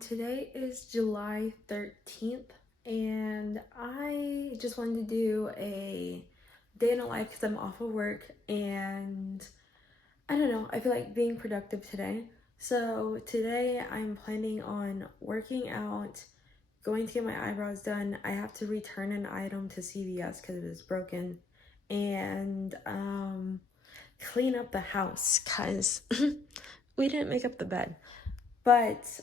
Today is July 13th, and I just wanted to do a day in the life because I'm off of work, and I don't know, I feel like being productive today. So today I'm planning on working out, going to get my eyebrows done. I have to return an item to CVS because it was broken, and clean up the house because we didn't make up the bed. But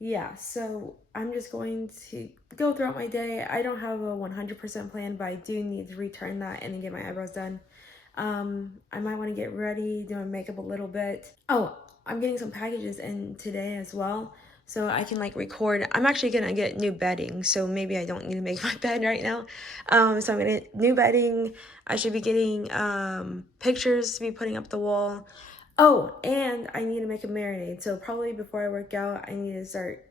yeah, so I'm just going to go throughout my day. I don't have a 100% plan, but I do need to return that and then get my eyebrows done. I might want to get ready, do my makeup a little bit. Oh, I'm getting some packages in today as well, so I can like record. I'm actually gonna get new bedding, so maybe I don't need to make my bed right now. So I'm gonna get new bedding. I should be getting pictures to be putting up the wall. Oh, and I need to make a marinade. So probably before I work out, I need to start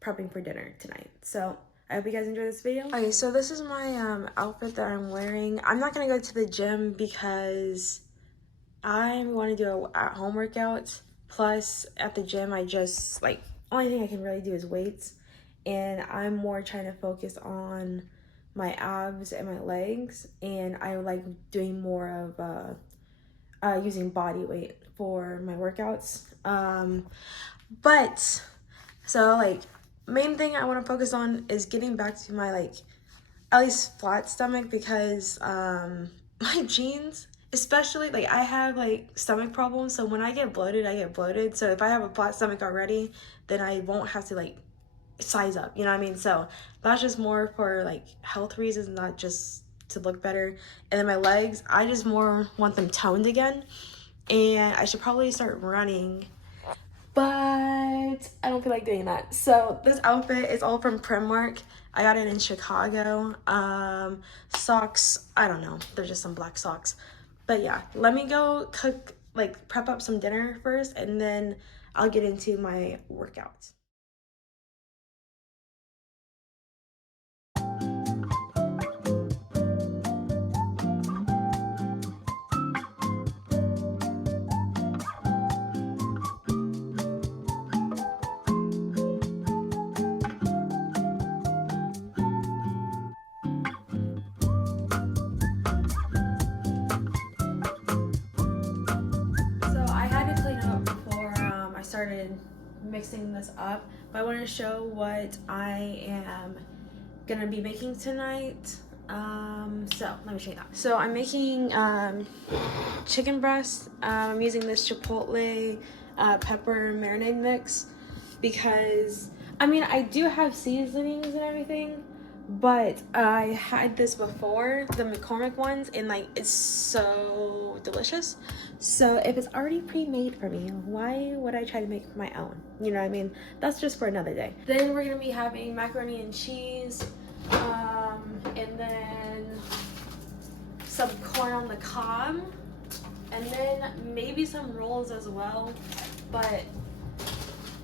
prepping for dinner tonight. So I hope you guys enjoy this video. Okay, so this is my outfit that I'm wearing. I'm not gonna go to the gym because I want to do a at-home workout. Plus, at the gym, I just like only thing I can really do is weights, and I'm more trying to focus on my abs and my legs. And I like doing more of using body weight for my workouts. But so like main thing I want to focus on is getting back to my like at least flat stomach because my jeans, especially like I have like stomach problems, so when I get bloated, I get bloated. So if I have a flat stomach already, then I won't have to like size up, you know what I mean? So that's just more for like health reasons, not just to look better. And then my legs, I just more want them toned again, and I should probably start running, but I don't feel like doing that. So this outfit is all from Primark. I got it in Chicago. Socks, I don't know, they're just some black socks. But yeah, let me go cook, like prep up some dinner first, and then I'll get into my workouts. So I had to clean up before I started mixing this up, but I wanted to show what I am gonna be making tonight. So let me show you that. So I'm making chicken breast. I'm using this chipotle pepper marinade mix because I mean I do have seasonings and everything, but I had this before, the McCormick ones, and like it's so delicious. So if it's already pre-made for me, why would I try to make my own? You know what I mean? That's just for another day. Then we're gonna be having macaroni and cheese, and then some corn on the cob, and then maybe some rolls as well. But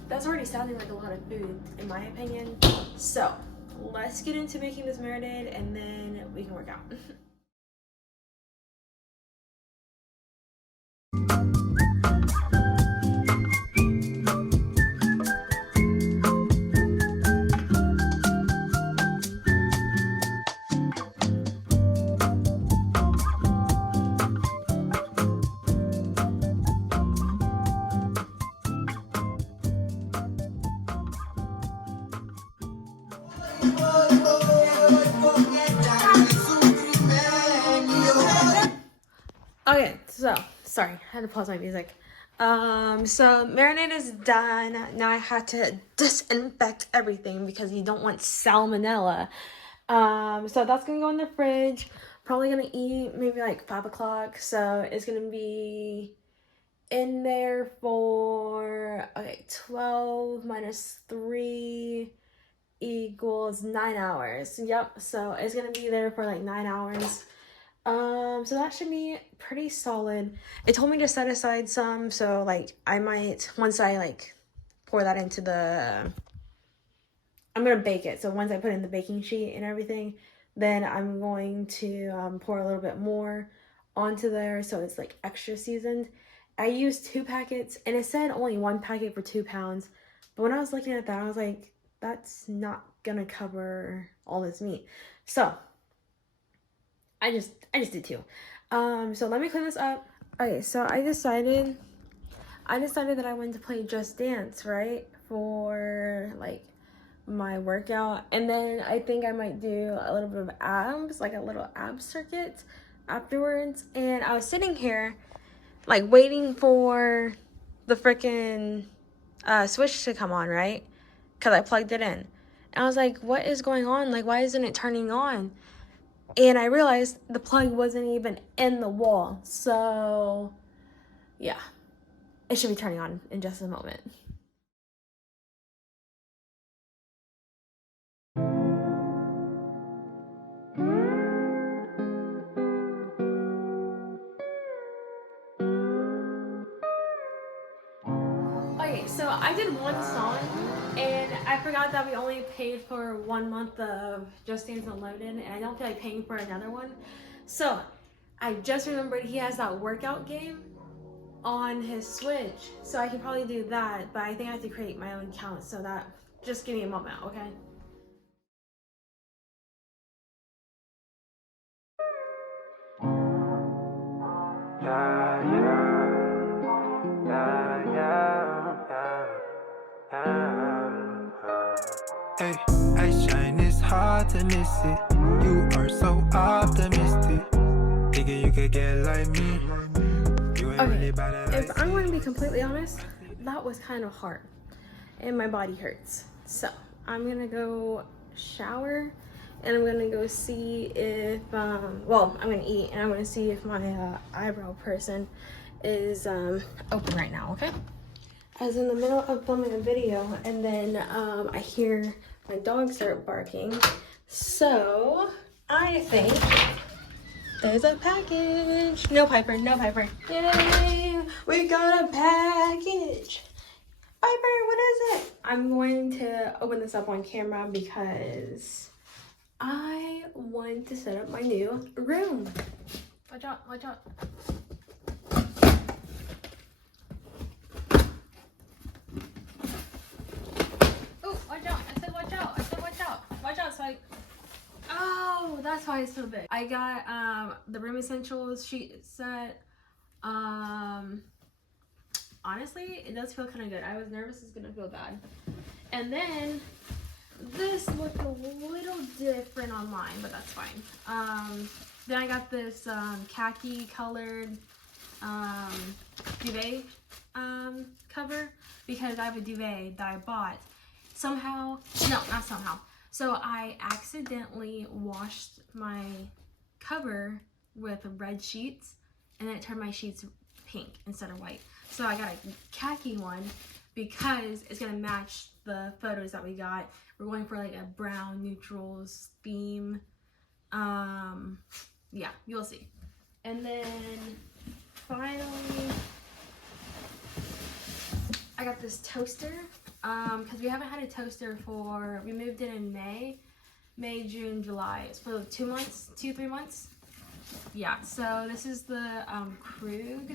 that's already sounding like a lot of food in my opinion. So let's get into making this marinade and then we can work out. Okay, so sorry, I had to pause my music. So marinade is done. Now I had to disinfect everything because you don't want salmonella. So that's gonna go in the fridge. Probably gonna eat maybe like 5 o'clock. So it's gonna be in there for 12 minus 3 equals 9 hours. Yep, so it's gonna be there for like 9 hours. So that should be pretty solid. It told me to set aside some, so like I might, once I like pour that into the, I'm gonna bake it. So once I put in the baking sheet and everything, then I'm going to pour a little bit more onto there so it's like extra seasoned. I used 2 packets, and it said only 1 packet for 2 pounds, But when I was looking at that, I was like, that's not gonna cover all this meat. So I just did two. So let me clean this up. Okay, so I decided that I wanted to play Just Dance, right? For like my workout. And then I think I might do a little bit of abs, like a little ab circuit afterwards. And I was sitting here like waiting for the freaking switch to come on, right? Because I plugged it in. And I was like, what is going on? Like, why isn't it turning on? And I realized the plug wasn't even in the wall. So, yeah. It should be turning on in just a moment. Okay, so I did one song, and I forgot that we only paid for 1 month of Just Dance Unlimited, and I don't feel like paying for another one. So I just remembered he has that workout game on his Switch, so I can probably do that, but I think I have to create my own account, so that, just give me a moment, okay? Hey, I shine, it's hard to miss it. You are so optimistic. Thinking you could get like me. You ain't really about it. If I'm going to be completely honest, that was kind of hard, and my body hurts. So I'm gonna go shower, and I'm gonna go see if well, I'm gonna eat, and I'm gonna see if my eyebrow person is open right now. Okay. I was in the middle of filming a video, and then I hear my dog start barking. So I think there's a package. No, Piper, no, Piper. Yay! We got a package. Piper, what is it? I'm going to open this up on camera because I want to set up my new room. Watch out, watch out. Oh, watch out. I said watch out. I said watch out. Watch out, so I... Oh, that's why it's so big. I got the Room Essentials sheet set. Honestly, it does feel kind of good. I was nervous it's gonna feel bad. And then this looked a little different online, but that's fine. Then I got this khaki colored duvet cover because I have a duvet that I bought somehow. No, not somehow. So I accidentally washed my cover with red sheets, and then it turned my sheets pink instead of white. So I got a khaki one because it's gonna match the photos that we got. We're going for like a brown neutrals theme. Yeah, you'll see. And then finally, I got this toaster because we haven't had a toaster we moved in May, June, July. It's for 2 months, 3 months. Yeah, so this is the Krug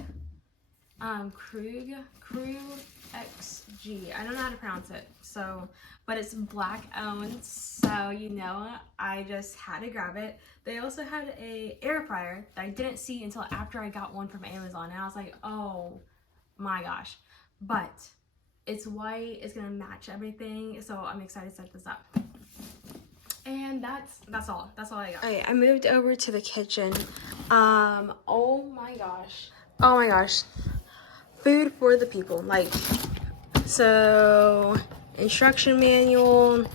XG. I don't know how to pronounce it, so, but it's black owned, so you know, I just had to grab it. They also had a air fryer that I didn't see until after I got one from Amazon, and I was like, oh my gosh. But it's white, it's gonna match everything, so I'm excited to set this up. And that's all I got. Okay, I moved over to the kitchen. Oh my gosh, food for the people. Like, so instruction manual,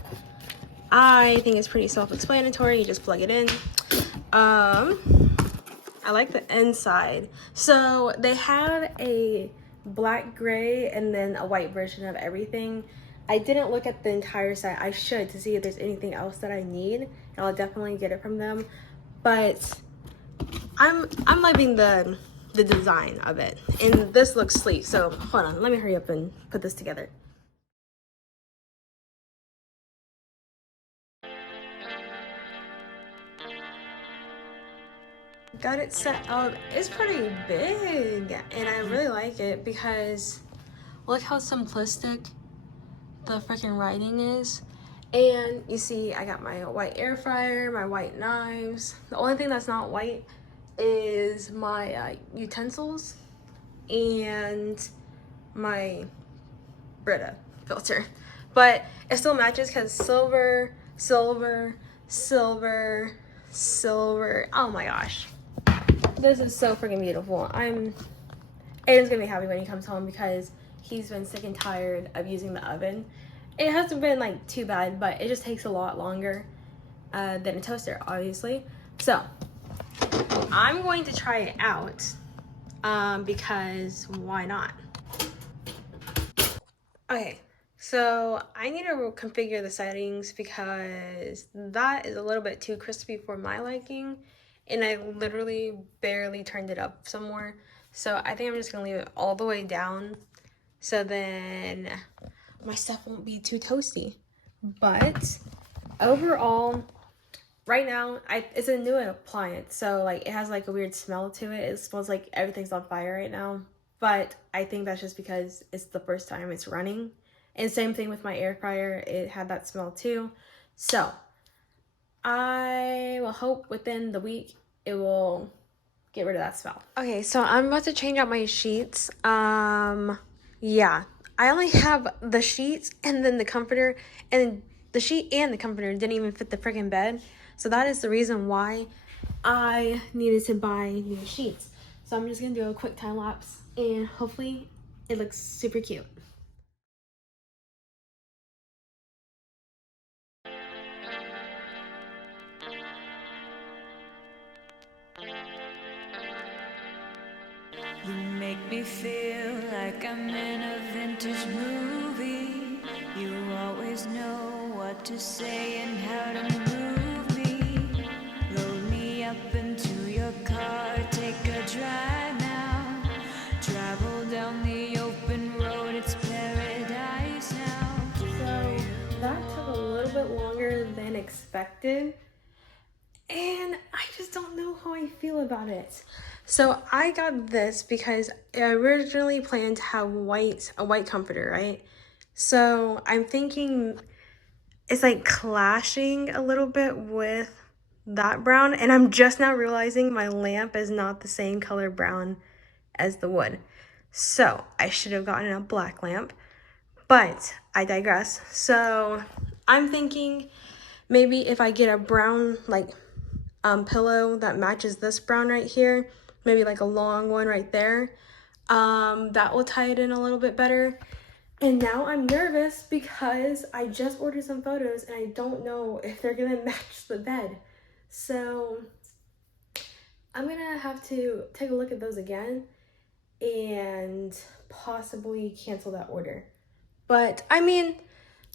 I think it's pretty self-explanatory. You just plug it in. I like the inside. So they have a black, gray, and then a white version of everything. I didn't look at the entire set. I should, to see if there's anything else that I need, and I'll definitely get it from them. But I'm loving the design of it, and this looks sleek. So hold on, let me hurry up and put this together. Got it set up. It's pretty big, and I really like it because look how simplistic the freaking writing is. And you see I got my white air fryer, my white knives. The only thing that's not white is my utensils and my Brita filter. But it still matches because silver, silver, silver, silver. Oh my gosh. This is so freaking beautiful. Aiden's gonna be happy when he comes home because he's been sick and tired of using the oven. It hasn't been like too bad, but it just takes a lot longer than a toaster, obviously. So I'm going to try it out because why not? Okay, so I need to configure the settings because that is a little bit too crispy for my liking, and I literally barely turned it up some more. So I think I'm just gonna leave it all the way down so then my stuff won't be too toasty. But overall, right now, it's a new appliance, so like it has like a weird smell to it. It smells like everything's on fire right now. But I think that's just because it's the first time it's running. And same thing with my air fryer, it had that smell too. So I will hope within the week it will get rid of that smell. Okay, so I'm about to change out my sheets. Yeah, I only have the sheets and then the comforter, and the sheet and the comforter didn't even fit the freaking bed. So that is the reason why I needed to buy new sheets. So I'm just gonna do a quick time lapse and hopefully it looks super cute. You make me feel like I'm in a vintage movie. You always know what to say and how to move me. Load me up into your car, take a drive now. Travel down the open road, it's paradise now. So that took a little bit longer than expected. And I just don't know how I feel about it. So I got this because I originally planned to have a white comforter, right? So I'm thinking it's like clashing a little bit with that brown, and I'm just now realizing my lamp is not the same color brown as the wood. So I should have gotten a black lamp, but I digress. So I'm thinking maybe if I get a brown pillow that matches this brown right here, maybe like a long one right there, that will tie it in a little bit better. And now I'm nervous because I just ordered some photos and I don't know if they're gonna match the bed. So I'm gonna have to take a look at those again and possibly cancel that order. But I mean,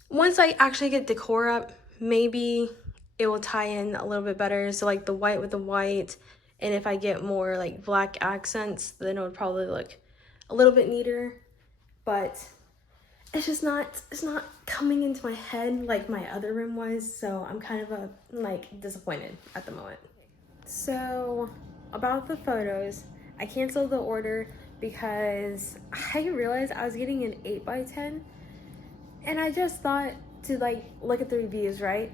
once I actually get decor up, maybe it will tie in a little bit better. So like the white with the white, and if I get more like black accents, then it would probably look a little bit neater. But it's not coming into my head like my other room was, so I'm kind of disappointed at the moment. So about the photos, I canceled the order because I realized I was getting an 8x10, and I just thought to look at the reviews, right?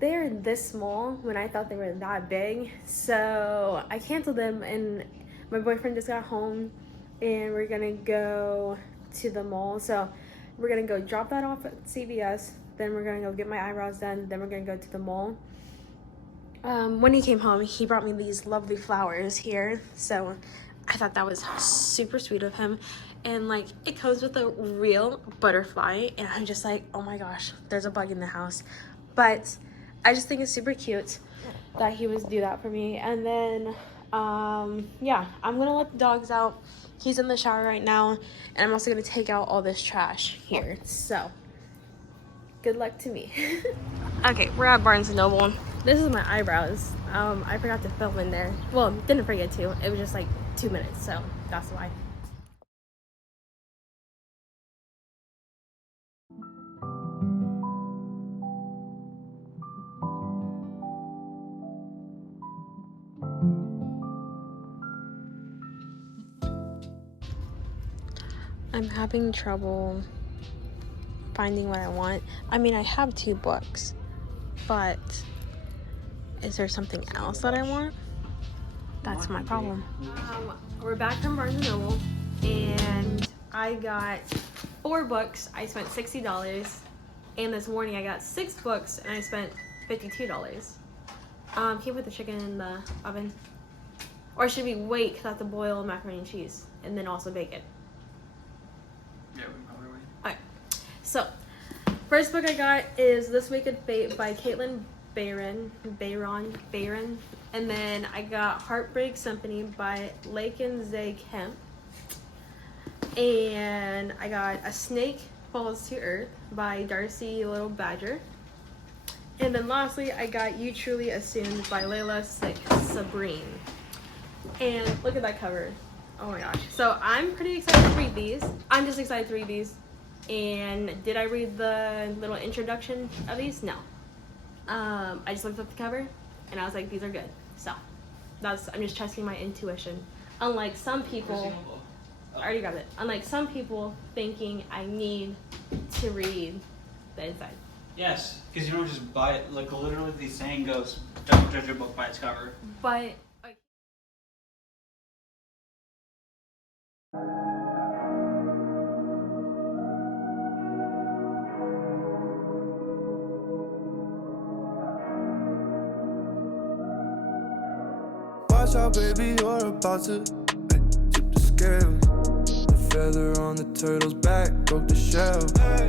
They're this small when I thought they were that big. So I canceled them, and my boyfriend just got home and we're gonna go to the mall. So we're gonna go drop that off at CVS, then we're gonna go get my eyebrows done, then we're gonna go to the mall. When he came home, he brought me these lovely flowers here. So I thought that was super sweet of him. And it comes with a real butterfly, and I'm just like, oh my gosh, there's a bug in the house. But I just think it's super cute that he would do that for me. And then yeah, I'm gonna let the dogs out. He's in the shower right now, and I'm also gonna take out all this trash here. So good luck to me. Okay, we're at Barnes & Noble. This is my eyebrows. I forgot to film in there. Well, didn't forget to. It was just 2 minutes, so that's why. I'm having trouble finding what I want. I mean, I have 2 books, but is there something else that I want? That's my problem. We're back from Barnes & Noble, and I got 4 books. I spent $60, and this morning I got 6 books, and I spent $52. Can you put the chicken in the oven? Or should we wait, because I have to boil macaroni and cheese, and then also bake it? Yeah, we can probably wait. Alright, so, first book I got is This Wicked Fate by Caitlin Bayron, and then I got Heartbreak Symphony by Laken Zay Kemp, and I got A Snake Falls to Earth by Darcy Little Badger, and then lastly I got You Truly Assumed by Layla Sabrine. And look at that cover. Oh my gosh. So I'm pretty excited to read these. I'm just excited to read these. And did I read the little introduction of these? No. I just looked up the cover and I was like, these are good. So I'm just trusting my intuition. Unlike some people, I already got it. Unlike some people thinking I need to read the inside. Yes, because you don't just buy it. Like literally the saying goes, don't judge a book by its cover. But watch out, baby, you're about to tip the scales. The feather on the turtle's back broke the shell.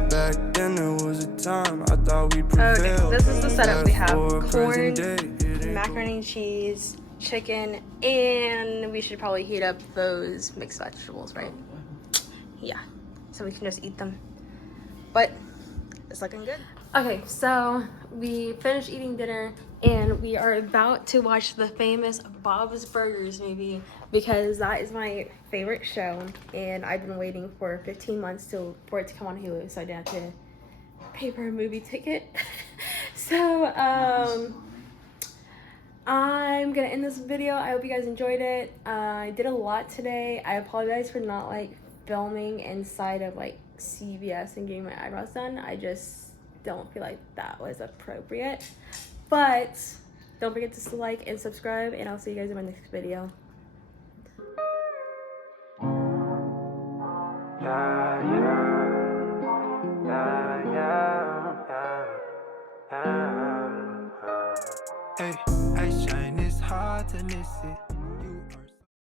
Back then there was a time I thought we'd prevail. okay, this is the setup we have. Fast forward, Corn, present day, macaroni and cheese, chicken, and we should probably heat up those mixed vegetables, right? Yeah, so we can just eat them. But it's looking good. Okay, so we finished eating dinner and we are about to watch the famous Bob's Burgers movie because that is my favorite show and I've been waiting for 15 months for it to come on Hulu, so I didn't have to pay for a movie ticket. So I'm gonna end this video. I hope you guys enjoyed it. I did a lot today. I apologize for not like filming inside of like CVS and getting my eyebrows done. I just don't feel like that was appropriate. But don't forget to like and subscribe, and I'll see you guys in my next video. Hey, I shine, it's hard to miss it.